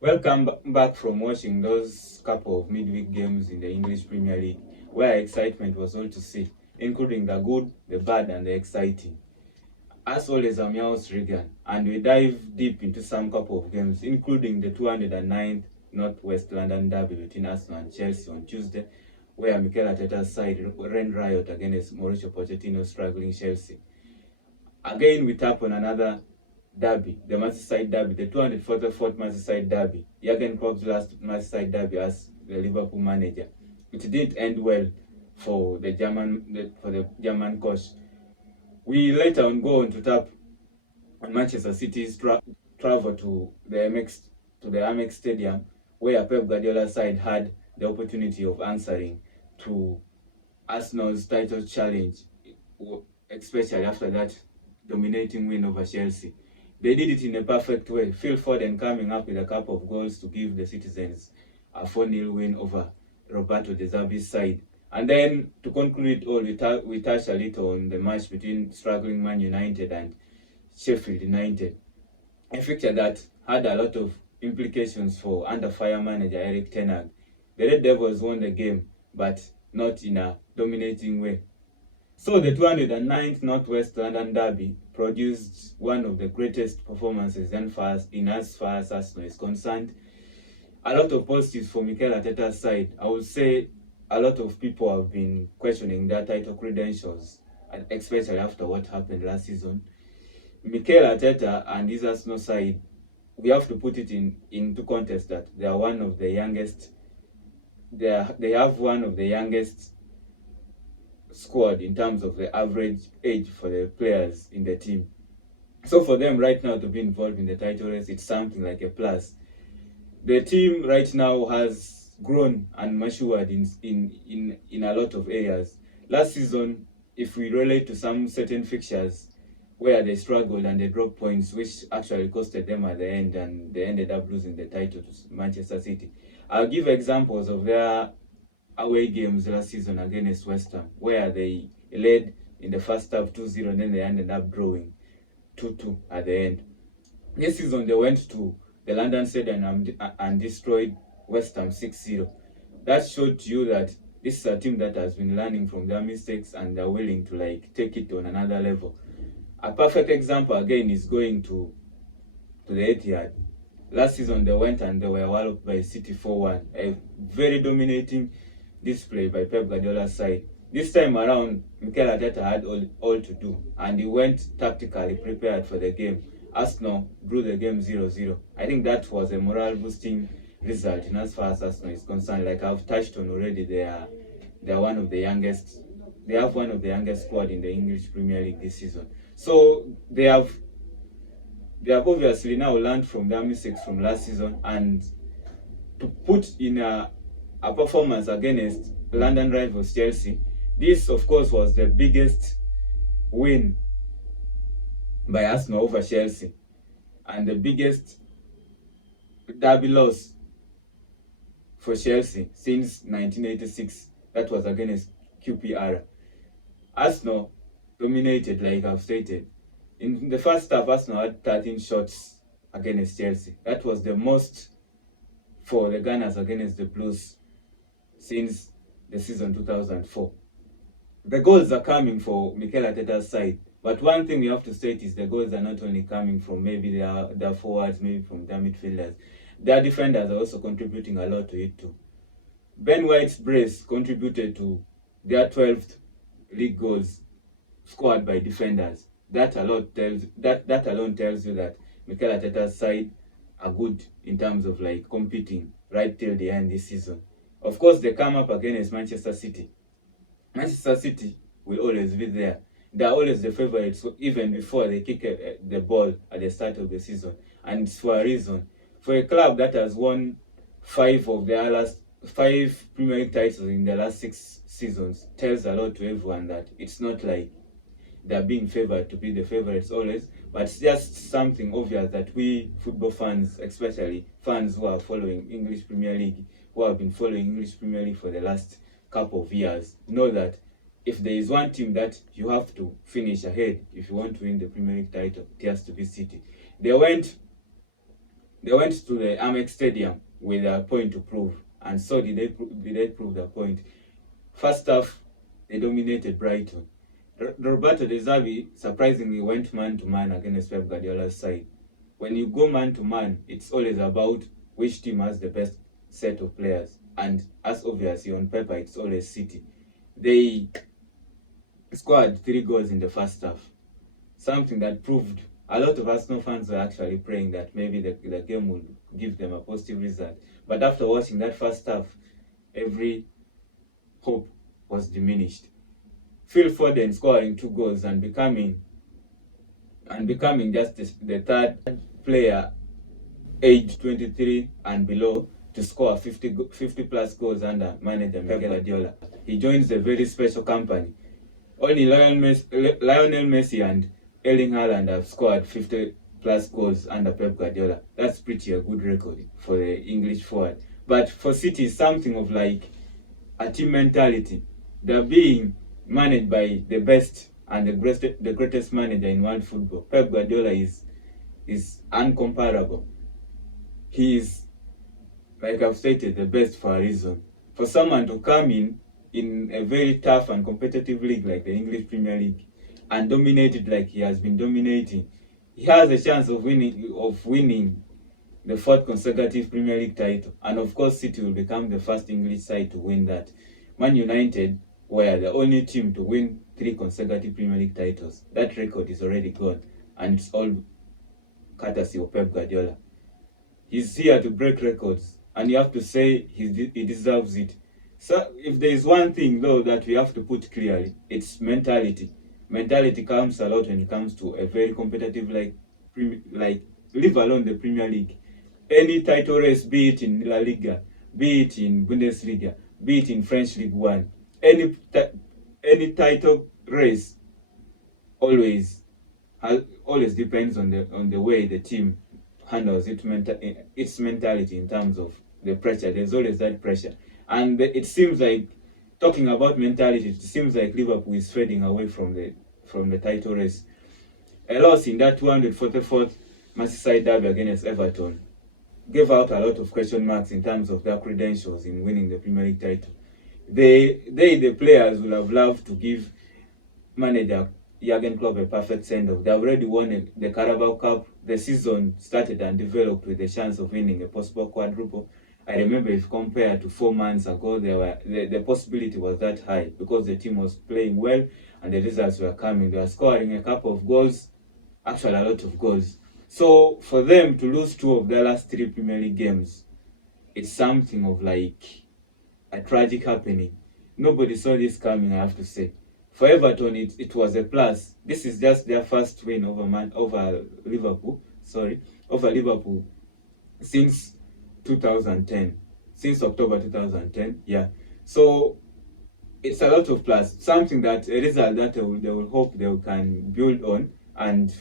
Welcome back from watching those couple of midweek games in the English Premier League, where excitement was all to see, including the good, the bad, and the exciting. As always, I'm your host Regan, and we dive deep into some couple of games, including the 209th North West London derby between Arsenal and Chelsea on Tuesday, where Mikel Arteta's side ran riot against Mauricio Pochettino's struggling Chelsea. Again, we tap on another derby, the Merseyside derby, the 244th Merseyside derby. Jurgen Klopp's last Merseyside derby as the Liverpool manager. It didn't end well for the German coach. We later on go on to tap on Manchester City's travel to the Amex Stadium, where Pep Guardiola's side had the opportunity of answering to Arsenal's title challenge, especially after that dominating win over Chelsea. They did it in a perfect way. Phil Foden coming up with a couple of goals to give the citizens a 4-0 win over Roberto De Zerbi's side. And then to conclude it all, we touched a little on the match between struggling Man United and Sheffield United. A fixture that had a lot of implications for under fire manager Erik ten Hag. The Red Devils won the game, but not in a dominating way. So the 209th Northwest London Derby produced one of the greatest performances in as far as Arsenal is concerned. A lot of positives for Mikel Arteta's side. I would say a lot of people have been questioning their title credentials, especially after what happened last season. Mikel Arteta and his Arsenal side, we have to put it into context that they are one of the youngest. They have one of the youngest squad in terms of the average age for the players in the team. So for them right now to be involved in the title race, it's something like a plus. The team right now has grown and matured in a lot of areas. Last season, if we relate to some certain fixtures where they struggled and they dropped points, which actually costed them at the end, and they ended up losing the title to Manchester City. I'll give examples of their away games last season against West Ham, where they led in the first half 2-0, and then they ended up drawing 2-2 at the end. This season, they went to the London Stadium and destroyed West Ham 6-0. That showed you that this is a team that has been learning from their mistakes and they're willing to take it on another level. A perfect example again is going to the Etihad. Last season, they went and they were walloped by City 4-1. A very dominating display by Pep Guardiola's side. This time around, Mikel Arteta had all to do, and he went tactically prepared for the game. Arsenal drew the game 0-0. I think that was a morale-boosting result in as far as Arsenal is concerned. Like I've touched on already, they are one of the youngest. They have one of the youngest squad in the English Premier League this season. So they have obviously now learned from their mistakes from last season, and to put in a performance against London rivals Chelsea. This, of course, was the biggest win by Arsenal over Chelsea and the biggest derby loss for Chelsea since 1986. That was against QPR. Arsenal dominated, like I've stated. In the first half, Arsenal had 13 shots against Chelsea. That was the most for the Gunners against the Blues since the season 2004. The goals are coming for Mikel Arteta's side, but one thing we have to state is the goals are not only coming from maybe their forwards, maybe from their midfielders. Their defenders are also contributing a lot to it too. Ben White's brace contributed to their 12th league goals scored by defenders. That alone tells you that Mikel Arteta's side are good in terms of competing right till the end this season. Of course, they come up against Manchester City. Manchester City will always be there. They're always the favorites, even before they kick the ball at the start of the season. And it's for a reason. For a club that has won 5 of their last 5 Premier League titles in the last 6 seasons, tells a lot to everyone that it's not like they're being favored to be the favorites always, but it's just something obvious that we football fans, especially fans who are following English Premier League, who have been following English Premier League for the last couple of years, know that if there is one team that you have to finish ahead if you want to win the Premier League title, it has to be City. They They went to the Amex Stadium with a point to prove, and so did they prove their point. First half, they dominated Brighton. Roberto De Zerbi surprisingly went man to man against Pep Guardiola's side. When you go man to man, it's always about which team has the best set of players, and as obviously on paper, it's always City. They scored 3 goals in the first half, something that proved a lot of Arsenal fans were actually praying that maybe the game would give them a positive result. But after watching that first half, every hope was diminished. Phil Foden scoring 2 goals and becoming just the third player aged 23 and below to score 50 plus goals under manager Miguel Guardiola. He joins a very special company. Only Lionel Messi and Erling Haaland have scored 50 plus goals under Pep Guardiola. That's pretty a good record for the English forward. But for City, it's something of like a team mentality. They're being managed by the best and the greatest manager in world football. Pep Guardiola is uncomparable. He is, like I've stated, the best for a reason. For someone to come in a very tough and competitive league like the English Premier League and dominate it like he has been dominating, he has a chance of winning the 4th consecutive Premier League title. And of course, City will become the first English side to win that. Man United were the only team to win 3 consecutive Premier League titles. That record is already gone, and it's all courtesy of Pep Guardiola. He's here to break records, and you have to say he deserves it. So if there is one thing though that we have to put clearly, it's mentality. Mentality comes a lot when it comes to a very competitive like leave alone the Premier League. Any title race, be it in La Liga, be it in Bundesliga, be it in French League 1, any title race always depends on the way the team handles its mentality in terms of the pressure. There's always that pressure. And it seems like, talking about mentality, it seems like Liverpool is fading away from the title race. A loss in that 244th Merseyside derby against Everton gave out a lot of question marks in terms of their credentials in winning the Premier League title. The players will have loved to give manager Jurgen Klopp a perfect send-off. They already won the Carabao Cup. The season started and developed with the chance of winning a possible quadruple. I remember if compared to 4 months ago, the possibility was that high because the team was playing well and the results were coming. They were scoring a couple of goals, actually a lot of goals. So for them to lose 2 of their last 3 Premier League games, it's something of like a tragic happening. Nobody saw this coming, I have to say. For Everton, it was a plus. This is just their first win over Liverpool since 2010, since October 2010. Yeah, so it's a lot of plus, something that a result that they will hope they can build on and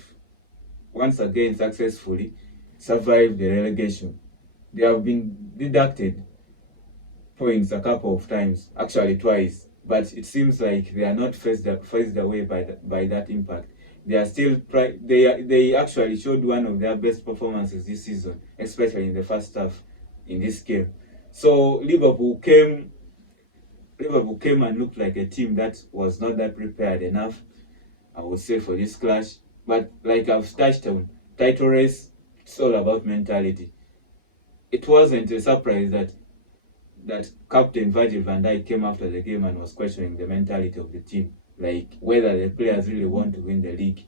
once again successfully survive the relegation. They have been deducted points a couple of times, actually twice, but it seems like they are not phased away by that impact. They are still they actually showed one of their best performances this season, especially in the first half in this game. So Liverpool came and looked like a team that was not that prepared enough, I would say, for this clash. But like I've touched on, title race, it's all about mentality. It wasn't a surprise that Captain Virgil van Dijk came after the game and was questioning the mentality of the team, like whether the players really want to win the league.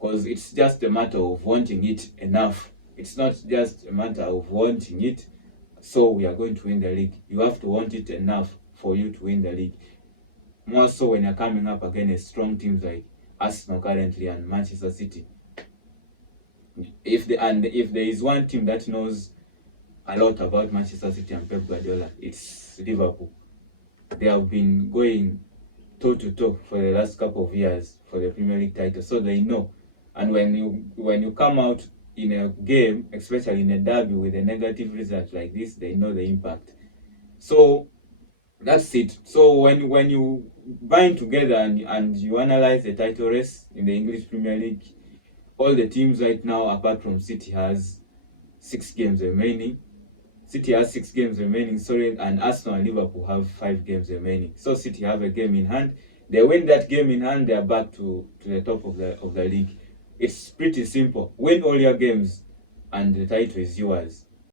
Because it's just a matter of wanting it enough. It's not just a matter of wanting it, so we are going to win the league. You have to want it enough for you to win the league. More so when you're coming up against strong teams like Arsenal currently and Manchester City. If there is one team that knows a lot about Manchester City and Pep Guardiola, it's Liverpool. They have been going toe to toe for the last couple of years for the Premier League title, so they know. And when you come out in a game, especially in a derby with a negative result like this, they know the impact. So that's it. So when you bind together and you analyze the title race in the English Premier League, all the teams right now apart from City has 6 games remaining. City has 6 games remaining, sorry, and Arsenal and Liverpool have 5 games remaining. So City have a game in hand. They win that game in hand, they are back to the top of the league. It's pretty simple. Win all your games and the title is yours.